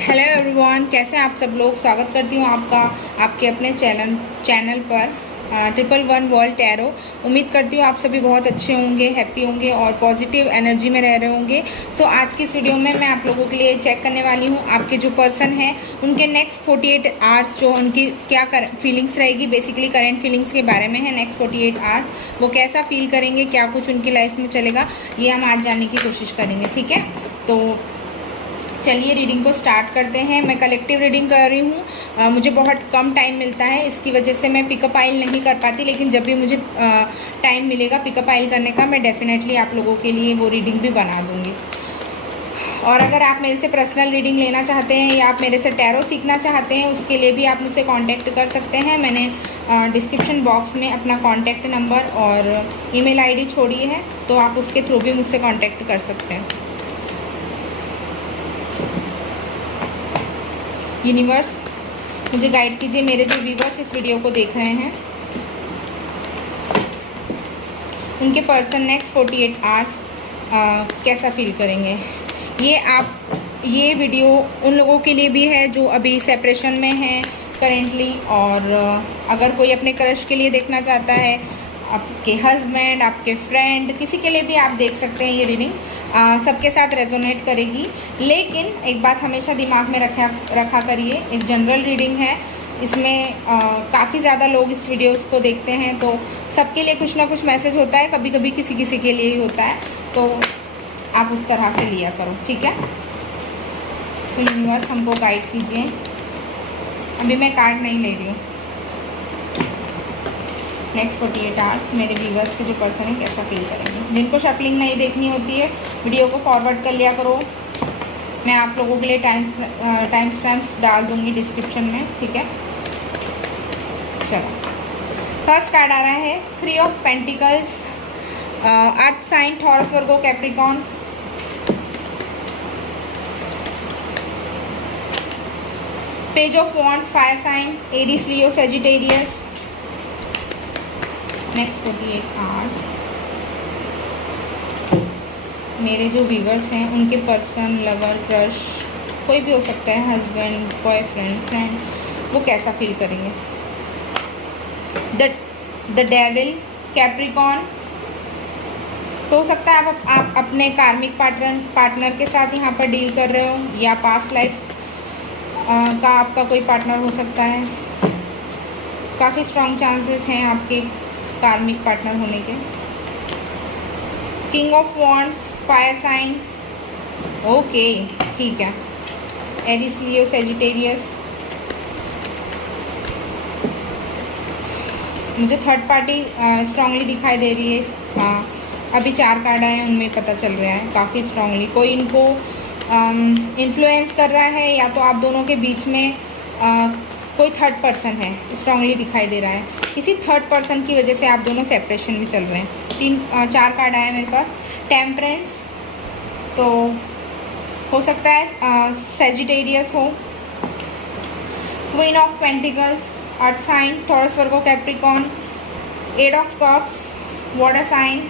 Hello everyone, कैसे हैं आप सब लोग। स्वागत करती हूँ आपका आपके अपने चैनल पर 111 वर्ल्ड टैरो। उम्मीद करती हूँ आप सभी बहुत अच्छे होंगे, हैप्पी होंगे और पॉजिटिव एनर्जी में रह रहे होंगे। तो आज की इस वीडियो में मैं आप लोगों के लिए चेक करने वाली हूँ आपके जो पर्सन हैं उनके नेक्स्ट 48 आवर्स जो उनकी क्या फीलिंग्स रहेगी। बेसिकली करेंट फीलिंग्स के बारे में है। नेक्स्ट 48 आवर्स वो कैसा फील करेंगे, क्या कुछ उनकी लाइफ में चलेगा, ये हम आज जानने की कोशिश करेंगे। ठीक है, तो चलिए रीडिंग को स्टार्ट करते हैं। मैं कलेक्टिव रीडिंग कर रही हूँ। मुझे बहुत कम टाइम मिलता है, इसकी वजह से मैं पिकअप आइल नहीं कर पाती, लेकिन जब भी मुझे टाइम मिलेगा पिकअप आइल करने का, मैं डेफिनेटली आप लोगों के लिए वो रीडिंग भी बना दूँगी। और अगर आप मेरे से पर्सनल रीडिंग लेना चाहते हैं या आप मेरे से टैरो सीखना चाहते हैं, उसके लिए भी आप मुझसे कांटेक्ट कर सकते हैं। मैंने डिस्क्रिप्शन बॉक्स में अपना कांटेक्ट नंबर और ईमेल आईडी छोड़ी है, तो आप उसके थ्रू भी मुझसे कांटेक्ट कर सकते हैं। यूनिवर्स मुझे गाइड कीजिए, मेरे जो व्यूवर्स इस वीडियो को देख रहे हैं उनके पर्सन नेक्स्ट 48 आवर्स कैसा फील करेंगे। ये वीडियो उन लोगों के लिए भी है जो अभी सेपरेशन में हैं करेंटली, और अगर कोई अपने क्रश के लिए देखना चाहता है, आपके हस्बैंड, आपके फ्रेंड, किसी के लिए भी आप देख सकते हैं। ये रीडिंग सबके साथ रेजोनेट करेगी, लेकिन एक बात हमेशा दिमाग में रखा करिए, एक जनरल रीडिंग है। इसमें काफ़ी ज़्यादा लोग इस वीडियोस को देखते हैं, तो सबके लिए कुछ ना कुछ मैसेज होता है, कभी कभी किसी किसी के लिए ही होता है, तो आप उस तरह से लिया करो। ठीक है, तो यूनिवर्स हमको गाइड कीजिए। अभी मैं कार्ड नहीं ले रही हूँ। नेक्स्ट 48 आवर्स मेरे व्यूवर्स के जो पर्सन है कैसा फील करेंगे। जिनको शफलिंग नहीं देखनी होती है, वीडियो को फॉरवर्ड कर लिया करो। मैं आप लोगों के लिए टाइम स्टैम्प्स डाल दूंगी डिस्क्रिप्शन में। ठीक है, चलो फर्स्ट कार्ड आ रहा है 3 of pentacles, earth sign, Taurus, Virgo, Capricorn. Page of wands, fire sign, Aries, Leo, Sagittarius. Next 48 hours मेरे जो व्यूवर्स हैं उनके पर्सन, लवर, क्रश, कोई भी हो सकता है, हस्बैंड, बॉयफ्रेंड, फ्रेंड, वो कैसा फील करेंगे। द डेविल, कैप्रिकॉर्न, तो हो सकता है आप अपने कार्मिक पार्टनर के साथ यहाँ पर डील कर रहे हो, या पास्ट लाइफ का आपका कोई पार्टनर हो सकता है। काफ़ी स्ट्रॉन्ग चांसेस हैं आपके कार्मिक पार्टनर होने के। King of wands, fire sign, okay ठीक है, एरिस, लियो, सेजिटेरियस। मुझे थर्ड पार्टी स्ट्रांगली दिखाई दे रही है। अभी 4 कार्ड आए हैं, उनमें पता चल रहा है काफ़ी स्ट्रांगली कोई इनको इन्फ्लुएंस कर रहा है, या तो आप दोनों के बीच में कोई थर्ड पर्सन है, स्ट्रांगली दिखाई दे रहा है। किसी थर्ड पर्सन की वजह से आप दोनों सेपरेशन में चल रहे हैं। 4 कार्ड आए मेरे पास। टेम्परेंस, तो हो सकता है सेजिटेरियस हो। Queen of pentacles, earth sign, Taurus, Virgo, Capricorn. 8 of cups, water sign.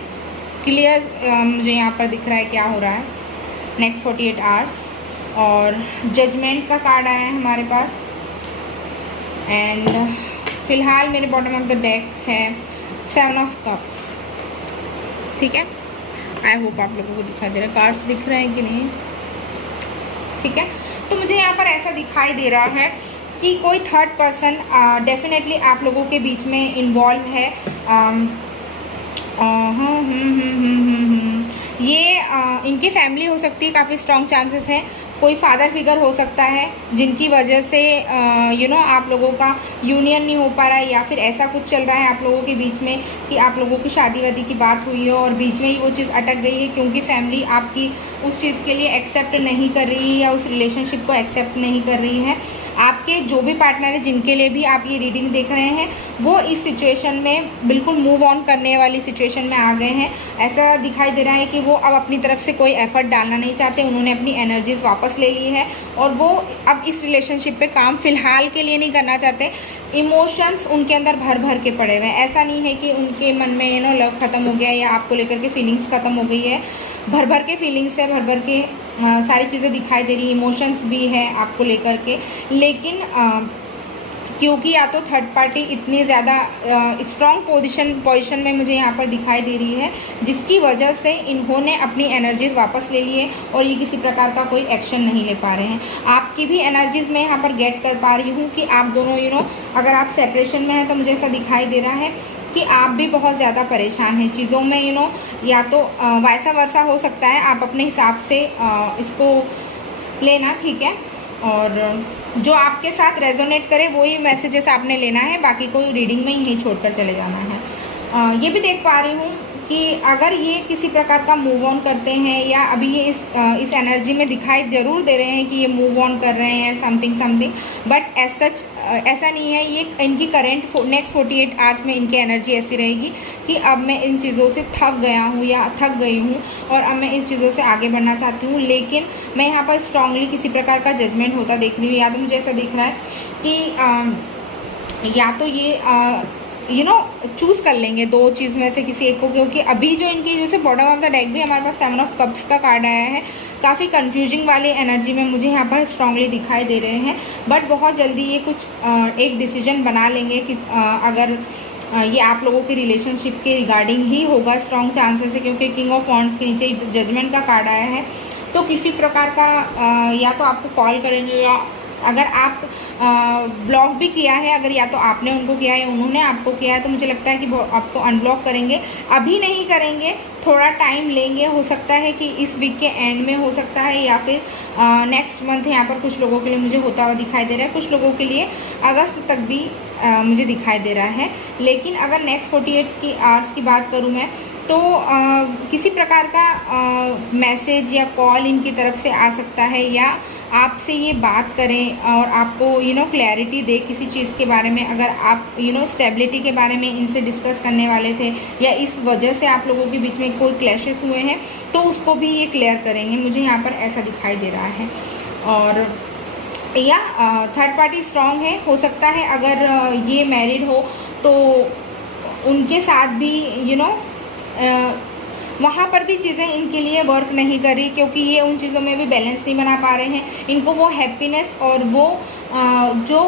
Clear मुझे यहाँ पर दिख रहा है क्या हो रहा है नेक्स्ट 48 आवर्स। और जजमेंट का कार्ड आया है हमारे पास। एंड फिलहाल मेरे बॉटम ऑफ द डेक है 7 ऑफ कप्स। ठीक है, आई होप आप लोगों को दिखाई दे रहा है, कार्ड्स दिख रहे हैं कि नहीं। ठीक है, तो मुझे यहाँ पर ऐसा दिखाई दे रहा है कि कोई थर्ड पर्सन डेफिनेटली आप लोगों के बीच में इन्वॉल्व है। ये इनकी फैमिली हो सकती है, काफ़ी स्ट्रॉन्ग चांसेस हैं। कोई फादर फिगर हो सकता है जिनकी वजह से आप लोगों का यूनियन नहीं हो पा रहा है, या फिर ऐसा कुछ चल रहा है आप लोगों के बीच में कि आप लोगों की शादी वादी की बात हुई है और बीच में ही वो चीज़ अटक गई है, क्योंकि फैमिली आपकी उस चीज़ के लिए एक्सेप्ट नहीं कर रही है या उस रिलेशनशिप को एक्सेप्ट नहीं कर रही है। आपके जो भी पार्टनर है जिनके लिए भी आप ये रीडिंग देख रहे हैं, वो इस सिचुएशन में बिल्कुल मूव ऑन करने वाली सिचुएशन में आ गए हैं। ऐसा दिखाई दे रहा है कि वो अब अपनी तरफ से कोई एफर्ट डालना नहीं चाहते, उन्होंने अपनी एनर्जीज वापस ले ली है और वो अब इस रिलेशनशिप पे काम फिलहाल के लिए नहीं करना चाहते। इमोशंस उनके अंदर भर भर के पड़े हुए हैं। ऐसा नहीं है कि उनके मन में लव ख़त्म हो गया या आपको लेकर के फीलिंग्स ख़त्म हो गई है। भर भर के फीलिंग्स है, भर भर के सारी चीज़ें दिखाई दे रही है, इमोशंस भी है आपको लेकर के, लेकिन क्योंकि या तो थर्ड पार्टी इतनी ज़्यादा स्ट्रॉन्ग पोजीशन में मुझे यहाँ पर दिखाई दे रही है, जिसकी वजह से इन्होंने अपनी एनर्जीज़ वापस ले लिए और ये किसी प्रकार का कोई एक्शन नहीं ले पा रहे हैं। आपकी भी एनर्जीज़ मैं यहाँ पर गेट कर पा रही हूँ कि आप दोनों अगर आप सेपरेशन में हैं तो मुझे ऐसा दिखाई दे रहा है कि आप भी बहुत ज़्यादा परेशान हैं चीज़ों में, या तो वैसा वर्षा हो सकता है, आप अपने हिसाब से इसको लेना, ठीक है। और जो आपके साथ रेजोनेट करे वही मैसेजेस आपने लेना है, बाकी कोई रीडिंग में यहीं छोड़कर चले जाना है। ये भी देख पा रही हूँ कि अगर ये किसी प्रकार का मूव ऑन करते हैं, या अभी ये इस एनर्जी में दिखाई ज़रूर दे रहे हैं कि ये मूव ऑन कर रहे हैं समथिंग, बट एज सच ऐसा नहीं है। ये इनकी करेंट नेक्स्ट 48 आवर्स में इनकी एनर्जी ऐसी रहेगी कि अब मैं इन चीज़ों से थक गया हूँ या थक गई हूँ और अब मैं इन चीज़ों से आगे बढ़ना चाहती हूँ, लेकिन मैं यहाँ पर स्ट्रांगली किसी प्रकार का जजमेंट होता देख रही हूँ। या तो मुझे ऐसा दिख रहा है कि या तो ये चूज़ कर लेंगे दो चीज़ में से किसी एक को, क्योंकि अभी जो इनकी जैसे बॉटम ऑफ द डेक भी हमारे पास 7 ऑफ कप्स का कार्ड आया है, काफ़ी कंफ्यूजिंग वाली एनर्जी में मुझे यहाँ पर स्ट्रांगली दिखाई दे रहे हैं, बट बहुत जल्दी ये कुछ एक डिसीजन बना लेंगे कि अगर ये आप लोगों के रिलेशनशिप के रिगार्डिंग ही होगा, स्ट्रॉन्ग चांसेस है, क्योंकि किंग ऑफ वॉन्ड्स के नीचे जजमेंट का कार्ड आया है। तो किसी प्रकार का या तो आपको कॉल करेंगे, या अगर आप ब्लॉक भी किया है, अगर या तो आपने उनको किया है उन्होंने आपको किया है, तो मुझे लगता है कि वो आपको अनब्लॉक करेंगे। अभी नहीं करेंगे, थोड़ा टाइम लेंगे, हो सकता है कि इस वीक के एंड में हो सकता है, या फिर नेक्स्ट मंथ यहाँ पर कुछ लोगों के लिए मुझे होता हुआ दिखाई दे रहा है, कुछ लोगों के लिए अगस्त तक भी मुझे दिखाई दे रहा है। लेकिन अगर नेक्स्ट 48 की आवर्स की बात करूँ मैं, तो किसी प्रकार का मैसेज या कॉल इनकी तरफ से आ सकता है, या आपसे ये बात करें और आपको क्लैरिटी दे किसी चीज़ के बारे में। अगर आप स्टेबिलिटी के बारे में इनसे डिस्कस करने वाले थे, या इस वजह से आप लोगों के बीच में कोई क्लैशेस हुए हैं, तो उसको भी ये क्लियर करेंगे, मुझे यहाँ पर ऐसा दिखाई दे रहा है। और या थर्ड पार्टी स्ट्रॉन्ग है, हो सकता है अगर ये मैरिड हो तो उनके साथ भी वहाँ पर भी चीज़ें इनके लिए वर्क नहीं कर रही, क्योंकि ये उन चीज़ों में भी बैलेंस नहीं बना पा रहे हैं। इनको वो हैप्पीनेस और वो जो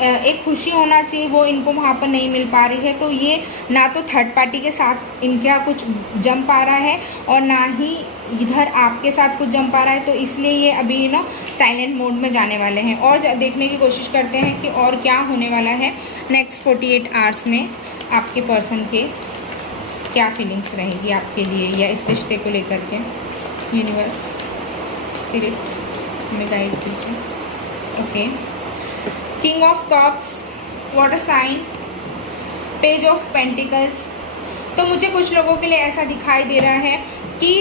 एक खुशी होना चाहिए वो इनको वहाँ पर नहीं मिल पा रही है। तो ये ना तो थर्ड पार्टी के साथ इनका कुछ जम पा रहा है, और ना ही इधर आपके साथ कुछ जम पा रहा है, तो इसलिए ये अभी साइलेंट मोड में जाने वाले हैं। और देखने की कोशिश करते हैं कि और क्या होने वाला है नेक्स्ट 48 आवर्स में, आपके पर्सन के क्या फीलिंग्स रहेगी आपके लिए या इस रिश्ते को लेकर के। यूनिवर्स स्पिरिट हमें गाइड कीजिए। Okay, king of cups, water sign, page of pentacles. तो मुझे कुछ लोगों के लिए ऐसा दिखाई दे रहा है कि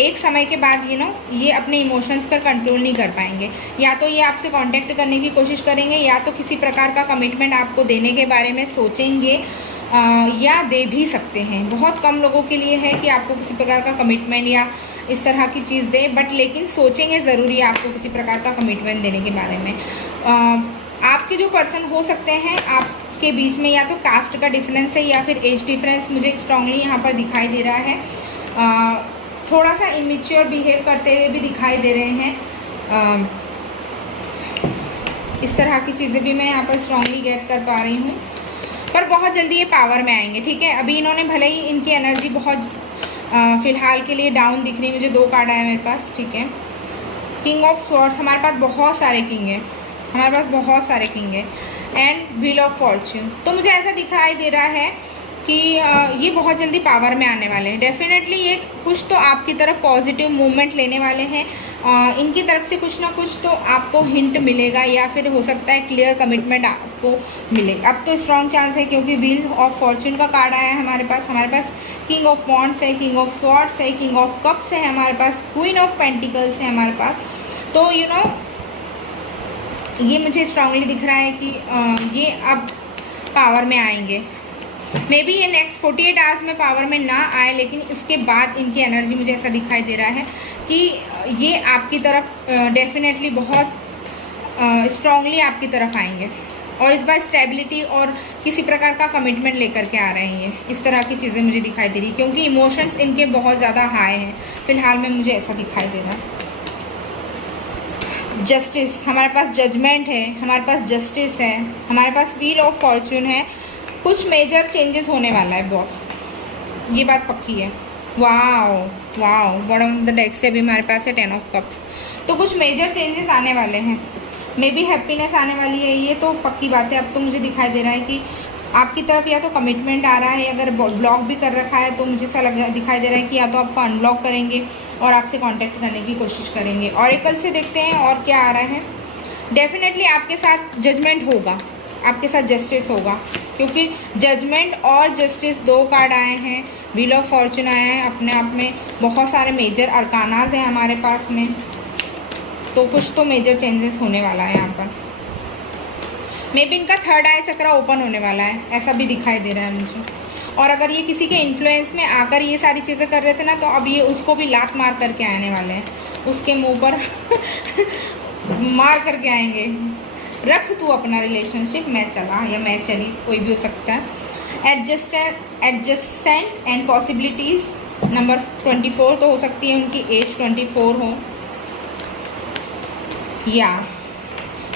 एक समय के बाद ये अपने इमोशंस पर कंट्रोल नहीं कर पाएंगे। या तो ये आपसे कांटेक्ट करने की कोशिश करेंगे, या तो किसी प्रकार का कमिटमेंट आपको देने के बारे में सोचेंगे, या दे भी सकते हैं। बहुत कम लोगों के लिए है कि आपको किसी प्रकार का कमिटमेंट या इस तरह की चीज़ दे, बट लेकिन सोचेंगे ज़रूरी है आपको किसी प्रकार का कमिटमेंट देने के बारे में। आपके जो पर्सन हो सकते हैं आपके बीच में या तो कास्ट का डिफरेंस है या फिर एज डिफरेंस मुझे स्ट्रांगली यहाँ पर दिखाई दे रहा है। थोड़ा सा इमेच्योर बिहेव करते हुए भी दिखाई दे रहे हैं। इस तरह की चीज़ें भी मैं यहाँ पर स्ट्रांगली गेट कर पा रही हूँ, पर बहुत जल्दी ये पावर में आएंगे, ठीक है। अभी इन्होंने भले ही इनकी एनर्जी बहुत फ़िलहाल के लिए डाउन दिख रही है, मुझे 2 कार्ड आए मेरे पास, ठीक है। किंग ऑफ स्वॉर्ड्स, हमारे पास बहुत सारे किंग हैं, हमारे पास बहुत सारे किंग हैं, एंड व्हील ऑफ फॉर्च्यून। तो मुझे ऐसा दिखाई दे रहा है कि ये बहुत जल्दी पावर में आने वाले हैं। डेफिनेटली ये कुछ तो आपकी तरफ पॉजिटिव मूवमेंट लेने वाले हैं, इनकी तरफ से कुछ ना कुछ तो आपको हिंट मिलेगा, या फिर हो सकता है क्लियर कमिटमेंट आपको मिले। अब तो स्ट्रॉन्ग चांस है, क्योंकि व्हील ऑफ फॉर्च्यून का कार्ड आया है हमारे पास किंग ऑफ वॉन्ड्स है, किंग ऑफ स्वॉर्ड्स है, किंग ऑफ कप्स है हमारे पास, क्वीन ऑफ पेंटिकल्स है हमारे पास। तो ये मुझे स्ट्रांगली दिख रहा है कि ये अब पावर में आएंगे। मे बी ये नेक्स्ट 48 आवर्स में पावर में ना आए, लेकिन उसके बाद इनकी एनर्जी मुझे ऐसा दिखाई दे रहा है कि ये आपकी तरफ डेफिनेटली बहुत स्ट्रांगली आपकी तरफ आएंगे। और इस बार स्टेबिलिटी और किसी प्रकार का कमिटमेंट लेकर के आ रहे हैं। ये इस तरह की चीज़ें मुझे दिखाई दे रही, क्योंकि इमोशंस इनके बहुत ज़्यादा हाई हैं फिलहाल में, मुझे ऐसा दिखाई दे रहा है। जस्टिस, हमारे पास जजमेंट है, हमारे पास जस्टिस है, हमारे पास व्हील ऑफ फॉर्च्यून है। कुछ मेजर चेंजेस होने वाला है बॉस, ये बात पक्की है। Wow wow, bottom of the deck से भी हमारे पास है 10 ऑफ कप्स। तो कुछ मेजर चेंजेस आने वाले हैं, मे बी हैप्पीनेस आने वाली है, ये तो पक्की बात है। अब तो मुझे दिखाई दे रहा है कि आपकी तरफ या तो कमिटमेंट आ रहा है, अगर ब्लॉक भी कर रखा है तो मुझे ऐसा दिखाई दे रहा है कि या तो आपको अनब्लॉक करेंगे और आपसे कांटेक्ट करने की कोशिश करेंगे। ऑरेकल से देखते हैं और क्या आ रहा है। डेफिनेटली आपके साथ जजमेंट होगा, आपके साथ जस्टिस होगा, क्योंकि जजमेंट और जस्टिस 2 कार्ड आए हैं, व्हील ऑफ फॉर्चून आया है। अपने आप में बहुत सारे मेजर अरकानाज हैं हमारे पास में, तो कुछ तो मेजर चेंजेस होने वाला है यहाँ पर। मे बी इनका थर्ड आई चक्र ओपन होने वाला है, ऐसा भी दिखाई दे रहा है मुझे। और अगर ये किसी के इन्फ्लुएंस में आकर ये सारी चीज़ें कर रहे थे ना, तो अब ये उसको भी लात मार करके आने वाले हैं, उसके मुंह पर मार करके आएंगे। रख तू अपना रिलेशनशिप, मैं चला या मैं चली, कोई भी हो सकता है। एडजस्टेंट एंड पॉसिबिलिटीज़ नंबर 24, तो हो सकती है उनकी एज 24 हो, या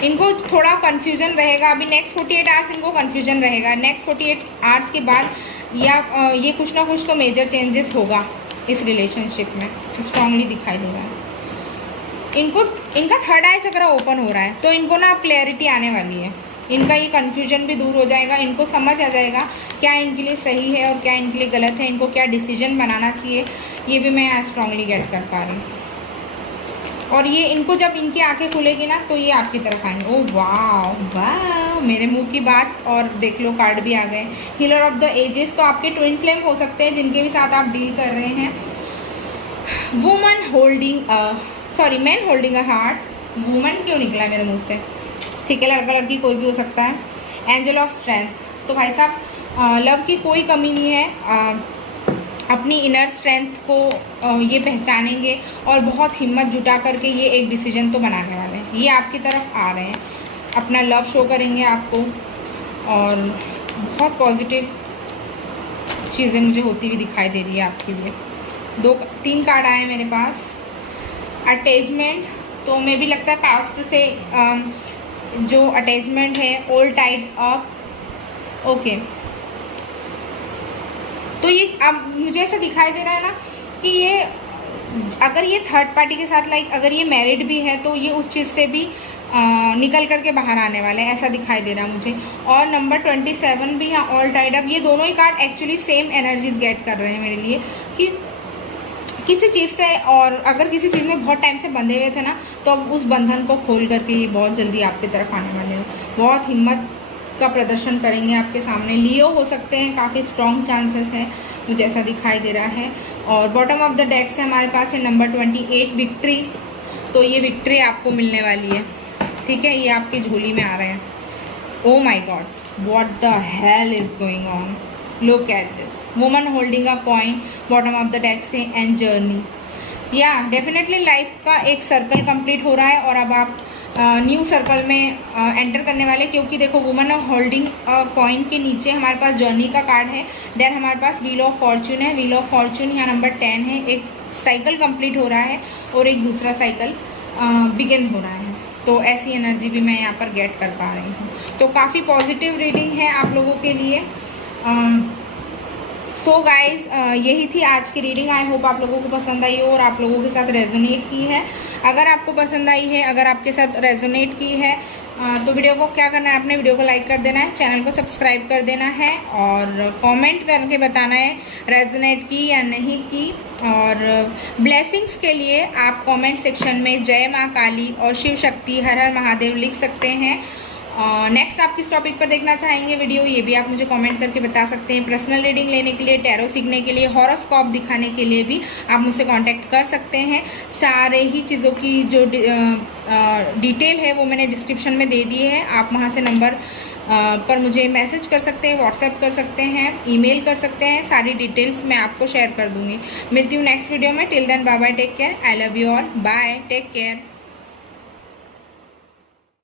इनको थोड़ा कन्फ्यूजन रहेगा। अभी नेक्स्ट 48 आवर्स इनको कन्फ्यूजन रहेगा, नेक्स्ट 48 आवर्स के बाद या ये कुछ ना कुछ तो मेजर चेंजेस होगा इस रिलेशनशिप में, स्ट्रांगली दिखाई दे रहा है। इनका थर्ड आई चक्र ओपन हो रहा है, तो इनको ना क्लैरिटी आने वाली है, इनका ये कन्फ्यूजन भी दूर हो जाएगा, इनको समझ आ जाएगा क्या इनके लिए सही है और क्या इनके लिए गलत है, इनको क्या डिसीजन बनाना चाहिए, ये भी मैं स्ट्रांगली गेट कर पा रही हूँ। और ये इनको जब इनकी आंखें खुलेगी ना, तो ये आपकी तरफ आएंगे। ओह वाह वाह, मेरे मुंह की बात, और देख लो कार्ड भी आ गए। हीलर ऑफ द एजेस, तो आपके ट्विन फ्लेम हो सकते हैं जिनके भी साथ आप डील कर रहे हैं। Woman holding sorry man holding a heart, woman क्यों निकला मेरे मुंह से, ठीक है, लड़का लड़की कोई भी हो सकता है। एंजल ऑफ स्ट्रेंथ, तो भाई साहब लव की कोई कमी नहीं है, अपनी इनर स्ट्रेंथ को ये पहचानेंगे और बहुत हिम्मत जुटा करके ये एक डिसीजन तो बनाने वाले हैं। ये आपकी तरफ आ रहे हैं, अपना लव शो करेंगे आपको, और बहुत पॉजिटिव चीज़ें मुझे होती हुई दिखाई दे रही है आपके लिए। 3 कार्ड आए मेरे पास। अटैचमेंट, तो मैं भी लगता है पास्ट से जो अटैचमेंट है, ओल्ड टाइड अप, ओके। तो ये अब मुझे ऐसा दिखाई दे रहा है ना कि ये अगर ये थर्ड पार्टी के साथ अगर ये मैरिड भी है, तो ये उस चीज़ से भी निकल करके बाहर आने वाले हैं, ऐसा दिखाई दे रहा है मुझे। और नंबर 27 भी है, ऑल टाइड अप। ये दोनों ही card actually same energies get कर रहे हैं मेरे लिए, कि किसी चीज़ से, और अगर किसी चीज़ में बहुत टाइम से बंधे हुए थे ना, तो अब उस बंधन को खोल करके ये बहुत जल्दी आपकी तरफ आने वाले हैं, बहुत हिम्मत का प्रदर्शन करेंगे आपके सामने। लियो हो सकते हैं, काफ़ी स्ट्रॉन्ग चांसेस है, मुझे ऐसा दिखाई दे रहा है। और बॉटम ऑफ द डेक से हमारे पास है नंबर 28 विक्ट्री, तो ये विक्ट्री आपको मिलने वाली है, ठीक है, ये आपकी झोली में आ रहे हैं। Oh my god, what the hell is going on, look at this, woman holding a coin, bottom of the deck से, एंड जर्नी। या डेफिनेटली लाइफ का एक सर्कल कंप्लीट हो रहा है, और अब आप न्यू सर्कल में एंटर करने वाले, क्योंकि देखो वुमन होल्डिंग कॉइन के नीचे हमारे पास जर्नी का कार्ड है, देन हमारे पास व्हील ऑफ फॉर्चून है। व्हील ऑफ फॉर्चून यहाँ नंबर 10 है, एक साइकिल कंप्लीट हो रहा है और एक दूसरा साइकिल बिगिन हो रहा है, तो ऐसी एनर्जी भी मैं यहाँ पर गेट कर पा रही हूँ। तो काफ़ी पॉजिटिव रीडिंग है आप लोगों के लिए। सो गाइज यही थी आज की रीडिंग। आई होप आप लोगों को पसंद आई हो और आप लोगों के साथ रेजोनेट की है। अगर आपको पसंद आई है, अगर आपके साथ रेजोनेट की है, तो वीडियो को क्या करना है, अपने वीडियो को लाइक कर देना है, चैनल को सब्सक्राइब कर देना है, और कमेंट करके बताना है रेजोनेट की या नहीं की। और ब्लेसिंग्स के लिए आप कमेंट सेक्शन में जय माँ काली और शिव शक्ति हर हर महादेव लिख सकते हैं। नेक्स्ट आप किस टॉपिक पर देखना चाहेंगे वीडियो, ये भी आप मुझे कमेंट करके बता सकते हैं। पर्सनल रीडिंग लेने के लिए, टैरो सीखने के लिए, हॉरोस्कोप दिखाने के लिए भी आप मुझसे कांटेक्ट कर सकते हैं। सारे ही चीज़ों की जो डिटेल है वो मैंने डिस्क्रिप्शन में दे दी है, आप वहाँ से नंबर पर मुझे मैसेज कर सकते हैं, व्हाट्सएप कर सकते हैं, ईमेल कर सकते हैं, सारी डिटेल्स मैं आपको शेयर कर दूँगी। मिलती हूँ नेक्स्ट वीडियो में। Till then bye bye, take care, I love you all, bye, take care.